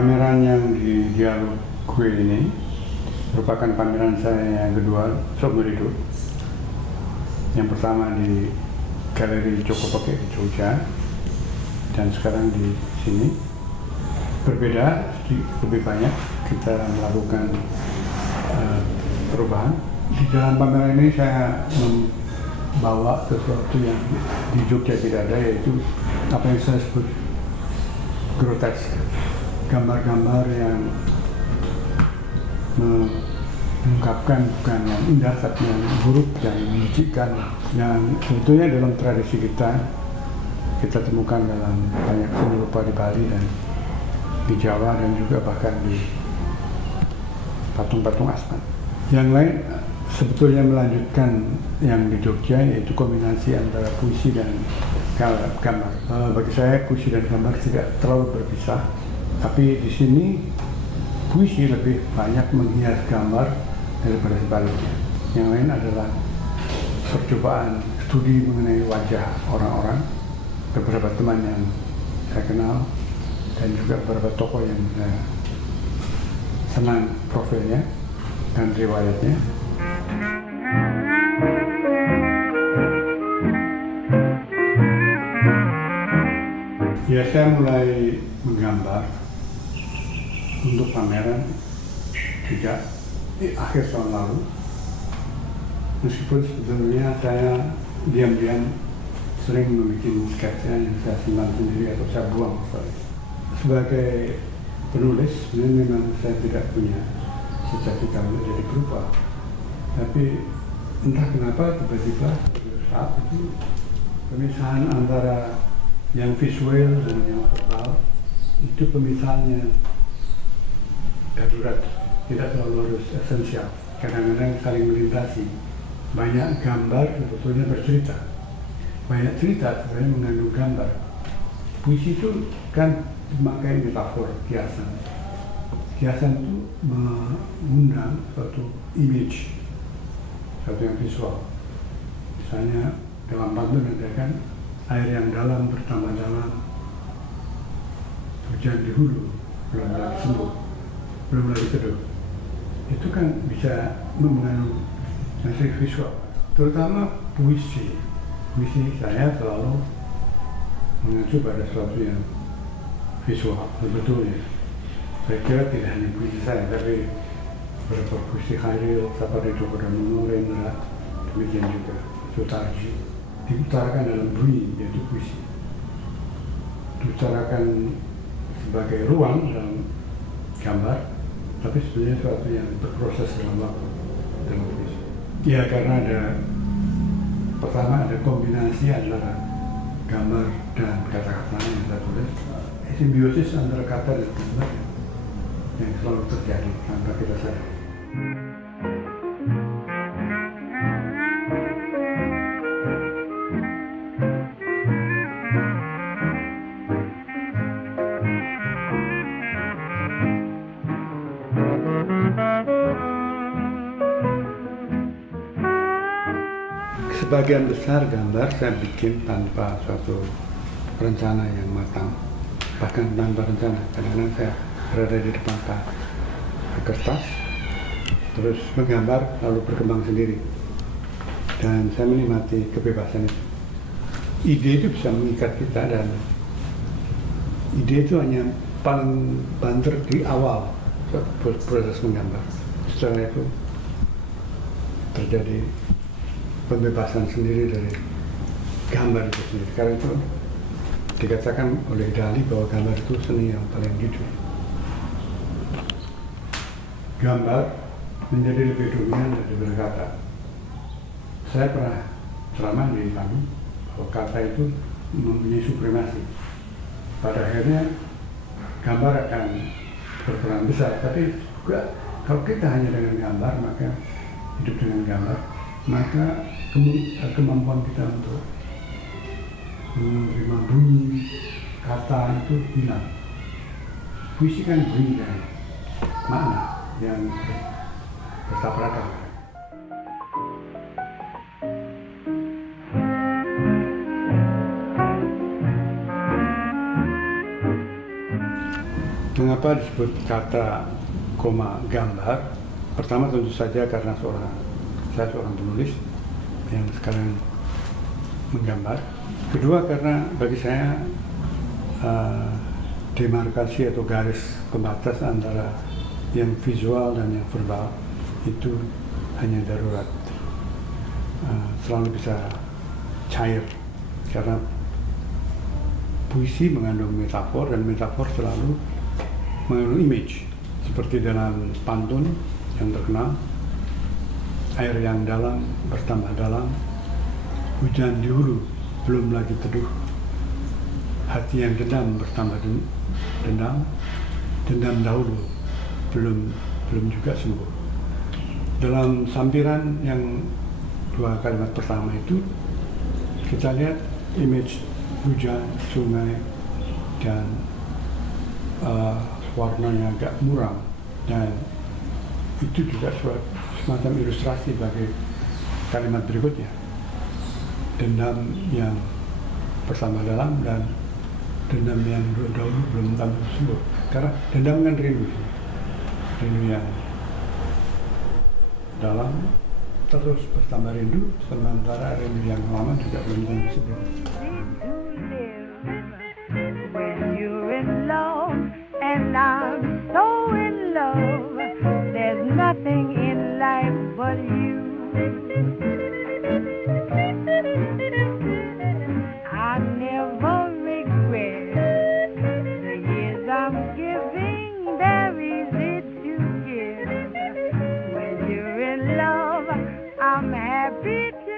Pameran yang di Dialog Kue ini merupakan pameran saya yang kedua seumur hidup. Yang pertama di Galeri Jokopoke di Jogja, dan sekarang di sini. Berbeda, lebih banyak kita melakukan perubahan. Di dalam pameran ini saya membawa sesuatu yang di Jogja tidak ada, yaitu apa yang saya sebut grotesk. Gambar-gambar yang mengungkapkan bukan yang indah tapi yang buruk, yang menjijikkan, yang sebetulnya dalam tradisi kita temukan dalam banyak seni rupa di Bali dan di Jawa, dan juga bahkan di patung-patung asmat. Yang lain sebetulnya melanjutkan yang di Jogja, yaitu kombinasi antara puisi dan gambar. Bagi saya puisi dan gambar tidak terlalu berpisah, tapi di sini puisi lebih banyak menghias gambar daripada sebaliknya. Yang lain adalah percobaan studi mengenai wajah orang-orang, beberapa teman yang saya kenal, dan juga beberapa tokoh yang saya senang profilnya dan riwayatnya. Ya, saya mulai menggambar untuk pameran sejak akhir tahun lalu, meskipun sebetulnya saya diam-diam sering membuat sketsa yang saya simpan sendiri atau saya buang. Sebagai penulis, memang saya tidak punya cita-cita untuk jadi perupa, tapi entah kenapa tiba-tiba saat itu pemisahan antara yang visual dan yang verbal itu pemisahannya darurat, tidak selalu harus esensial, kadang-kadang saling melintasi. Banyak gambar sebetulnya bercerita, banyak cerita sebenarnya mengandung gambar. Puisi itu kan memakai metafor, kiasan. Kiasan itu mengundang suatu image, suatu yang visual. Misalnya dalam pantun ada kan, air yang dalam bertambah dalam, hujan di hulu belum lagi sembuh, belum lagi teduh. Itu kan bisa mengandung nasi visual, terutama puisi. Puisi saya selalu mengacu pada sesuatu yang visual sebetulnya. Saya kira tidak hanya puisi saya, tapi beberapa puisi Khairil, Sapari Djoko Damono, Rendra, demikian juga Sutarji, diutarakan dalam bunyi, yaitu puisi. Diutarakan sebagai ruang dalam gambar, tapi sebenarnya sesuatu yang berproses dalam waktu, dalam puisi. Ya, karena pertama ada kombinasi antara gambar dan kata-kata yang saya tulis, simbiosis antara kata dan gambar yang selalu terjadi tanpa kita sadar. Sebagian besar gambar saya bikin tanpa suatu rencana yang matang, bahkan tanpa rencana. Kadang-kadang saya berada di depan kertas, terus menggambar lalu berkembang sendiri, dan saya menikmati kebebasan itu. Ide itu bisa mengikat kita, dan ide itu hanya paling banter di awal proses menggambar. Setelah itu terjadi pembebasan sendiri dari gambar itu sendiri. Karena itu dikatakan oleh Dali bahwa gambar itu seni yang paling jujur. Gambar menjadi lebih dominan daripada kata. Saya pernah ceramah di Bandung bahwa kata itu mempunyai supremasi. Pada akhirnya gambar akan berperan besar, tapi juga kalau kita hanya dengan gambar, maka hidup dengan gambar, maka kemampuan kita untuk menerima bunyi kata itu hilang. Puisi kan bunyi dan makna yang bertabrakan. Mengapa Kenapa disebut kata koma gambar? Pertama tentu saja karena saya seorang penulis yang sekarang menggambar. Kedua karena bagi saya demarkasi atau garis pembatas antara yang visual dan yang verbal itu hanya darurat, selalu bisa cair karena puisi mengandung metafor dan metafor selalu mengandung image, seperti dalam pantun yang terkenal, air yang dalam bertambah dalam, hujan di hulu belum lagi teduh, hati yang dendam bertambah dendam, dendam dahulu belum juga sembuh. Dalam sampiran yang dua kalimat pertama itu kita lihat image hujan, sungai, dan warnanya agak muram, dan itu juga semacam ilustrasi bagi kalimat berikutnya, dendam yang bersama dalam dan dendam yang dahulu belum tambah sembuh. Karena dendam kan rindu yang dalam terus bertambah rindu, sementara rindu yang lama juga belum tambah sembuh. And I'm so in love, there's nothing in life but you. I never regret the years I'm giving, they're easy to give. When you're in love, I'm happy to